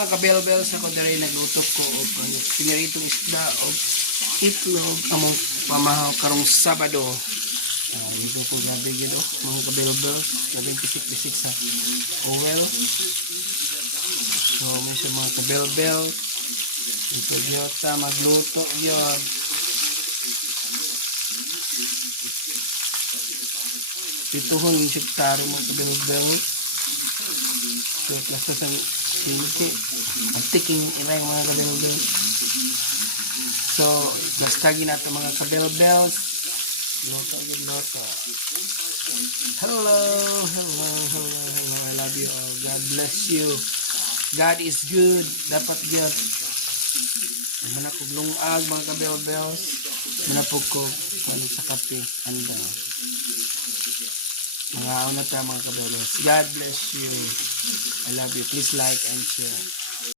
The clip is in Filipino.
mga kabelbels ako diri nagluto ko og piniritong isda og itlog among pamahaw karong Sabado. Dito po gabi gid mga kabelbels, gabi pisik-pisik sa oil. So may siya mga kabelbels. Ito gyota magluto gyud. Pituhon yung sektaro mga kabelbels. So, klasa sa sinti. Antiking ilang mga kabelbels. So, klastagi na ito mga kabelbels. Loto. Hello. I love you all. God bless you. God is good. Dapat good. Manapog lungag mga kabelbels. Manapog ko sa kape. Anda. Mga una tayo mga kabelbels. God bless you. I love you. Please like and share.